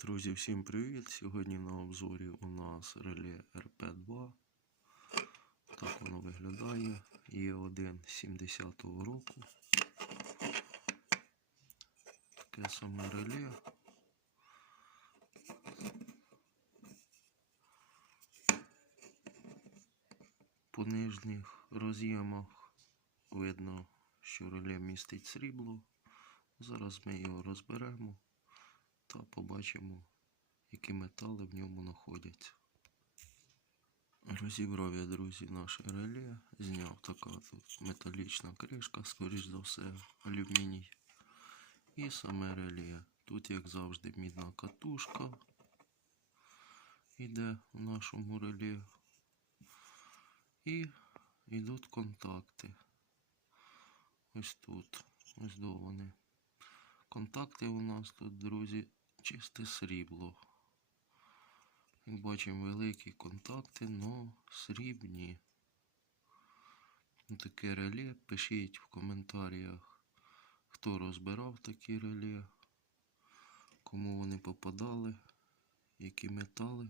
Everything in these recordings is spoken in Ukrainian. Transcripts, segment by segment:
Друзі, всім привіт! Сьогодні на обзорі у нас реле РП2. Так воно виглядає. Є один 70-го року. Таке саме реле. По нижніх роз'ємах видно, що реле містить срібло. Зараз ми його розберемо та побачимо, які метали в ньому знаходяться. Розібрав я, друзі, наше реле. Зняв така тут металічна кришка, скоріш за все, алюміній. І саме реле. Тут, як завжди, мідна катушка йде в нашому реле. І йдуть контакти. Ось тут. Ось до вони. Контакти у нас тут, друзі, чисте срібло. Як бачимо, великі контакти, но срібні. Ну, Таке реле. Пишіть в коментарях, хто розбирав такі реле, кому вони попадали, які метали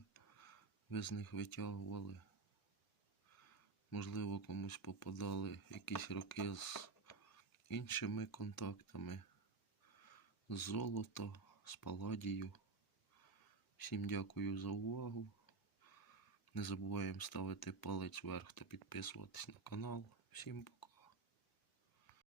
ви з них витягували. Можливо, комусь попадали якісь роки з іншими контактами з золота, з паладію. Всім дякую за увагу. Не забуваємо ставити палець вверх та підписуватись на канал. Всім пока.